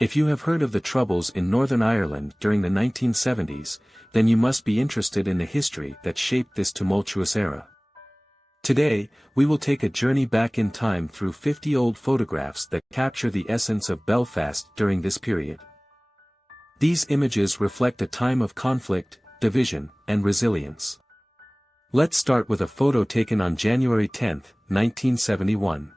If you have heard of the Troubles in Northern Ireland during the 1970s, then you must be interested in the history that shaped this tumultuous era. Today, we will take a journey back in time through 50 old photographs that capture the essence of Belfast during this period. These images reflect a time of conflict, division, and resilience. Let's start with a photo taken on January 10, 1971.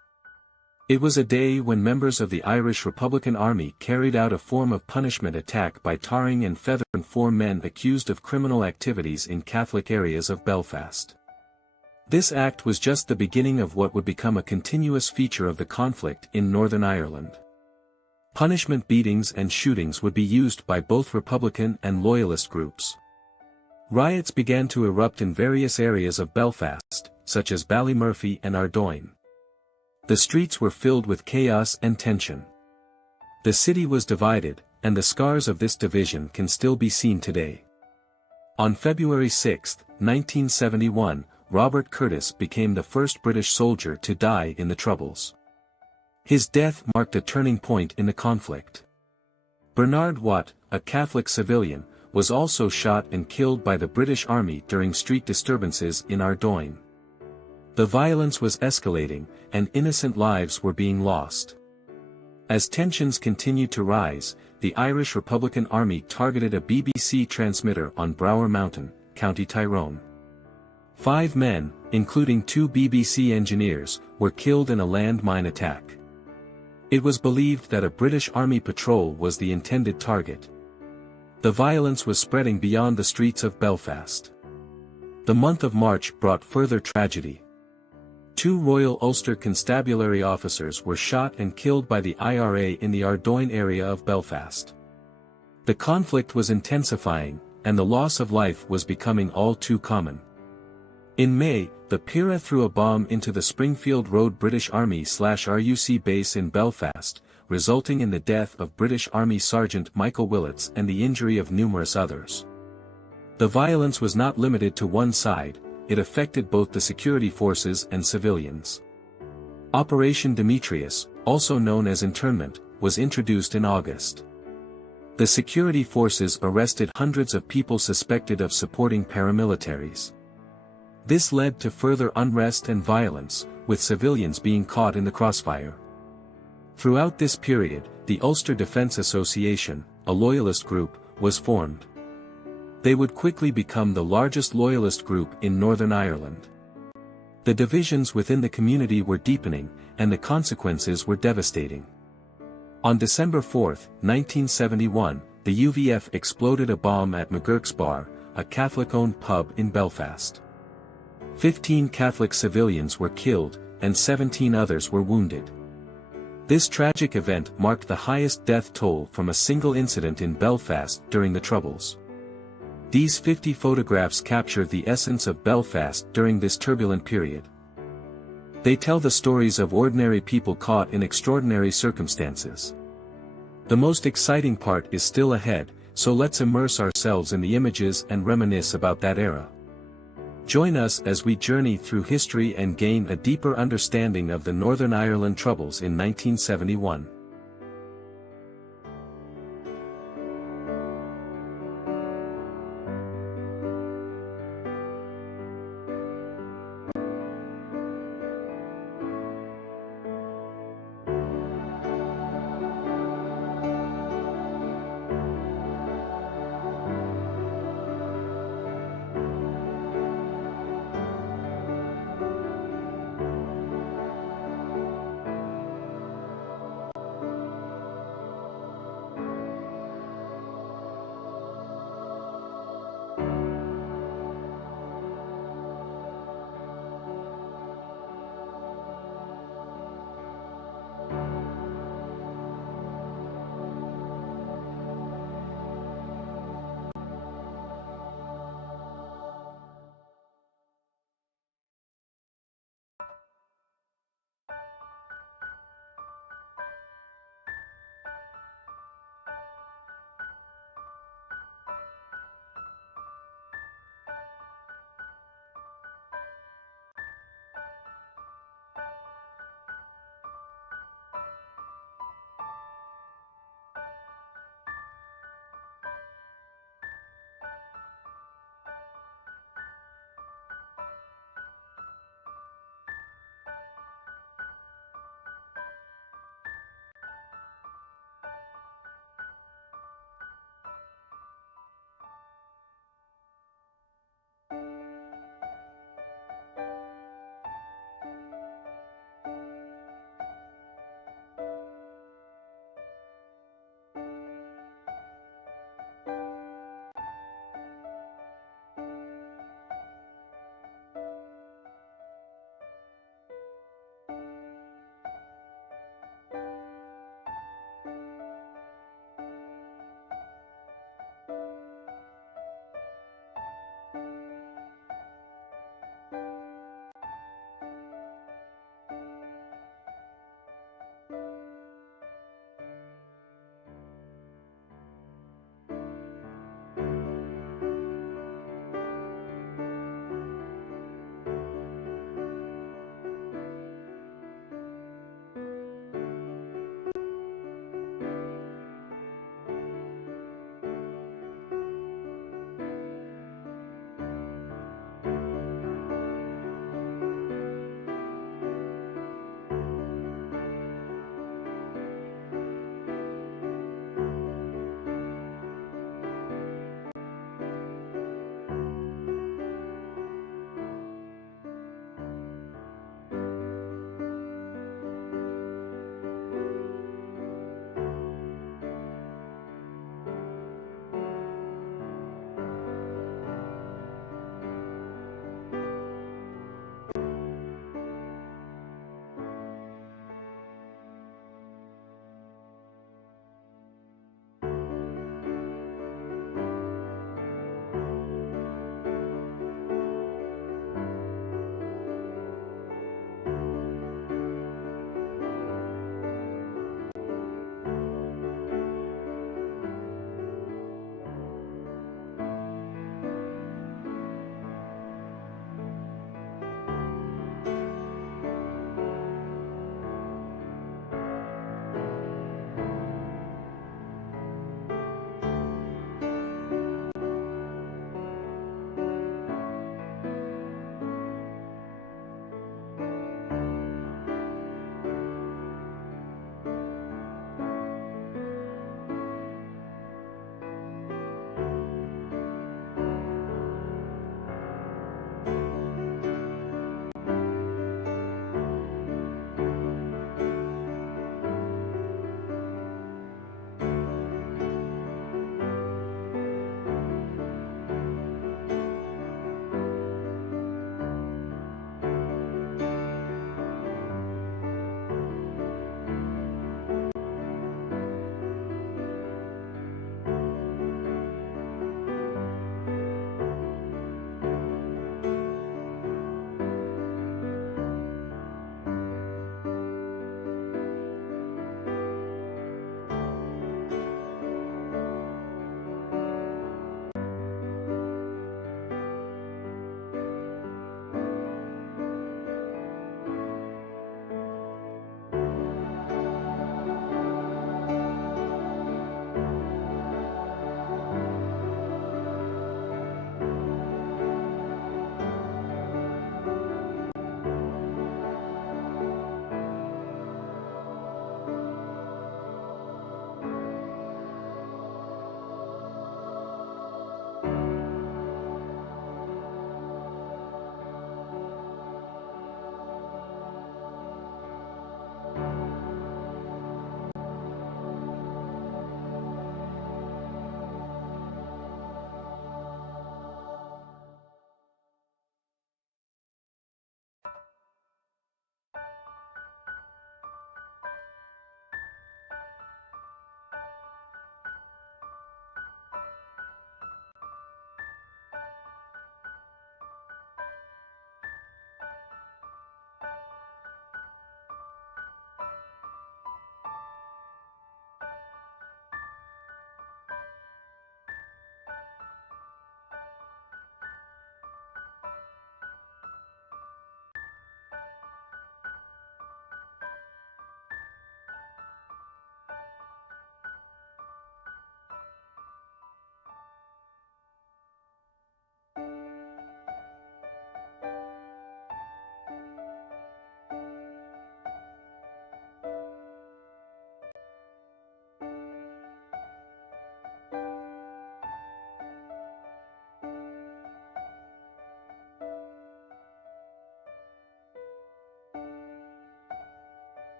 It was a day when members of the Irish Republican Army carried out a form of punishment attack by tarring and feathering 4 men accused of criminal activities in Catholic areas of Belfast. This act was just the beginning of what would become a continuous feature of the conflict in Northern Ireland. Punishment beatings and shootings would be used by both Republican and Loyalist groups. Riots began to erupt in various areas of Belfast, such as Ballymurphy and Ardoyne. The streets were filled with chaos and tension. The city was divided, and the scars of this division can still be seen today. On February 6, 1971, Robert Curtis became the first British soldier to die in the Troubles. His death marked a turning point in the conflict. Bernard Watt, a Catholic civilian, was also shot and killed by the British Army during street disturbances in Ardoyne. The violence was escalating, and innocent lives were being lost. As tensions continued to rise, the Irish Republican Army targeted a BBC transmitter on Brower Mountain, County Tyrone. 5 men, including 2 BBC engineers, were killed in a landmine attack. It was believed that a British Army patrol was the intended target. The violence was spreading beyond the streets of Belfast. The month of March brought further tragedy. 2 Royal Ulster Constabulary officers were shot and killed by the IRA in the Ardoyne area of Belfast. The conflict was intensifying, and the loss of life was becoming all too common. In May, the PIRA threw a bomb into the Springfield Road British Army/RUC base in Belfast, resulting in the death of British Army Sergeant Michael Willets and the injury of numerous others. The violence was not limited to one side, it affected both the security forces and civilians. Operation Demetrius, also known as internment, was introduced in August. The security forces arrested hundreds of people suspected of supporting paramilitaries. This led to further unrest and violence, with civilians being caught in the crossfire. Throughout this period, the Ulster Defence Association, a loyalist group, was formed. They would quickly become the largest loyalist group in Northern Ireland. The divisions within the community were deepening, and the consequences were devastating. On December 4, 1971, the UVF exploded a bomb at McGurk's Bar, a Catholic-owned pub in Belfast. 15 Catholic civilians were killed, and 17 others were wounded. This tragic event marked the highest death toll from a single incident in Belfast during the Troubles. These 50 photographs capture the essence of Belfast during this turbulent period. They tell the stories of ordinary people caught in extraordinary circumstances. The most exciting part is still ahead, so let's immerse ourselves in the images and reminisce about that era. Join us as we journey through history and gain a deeper understanding of the Northern Ireland Troubles in 1971.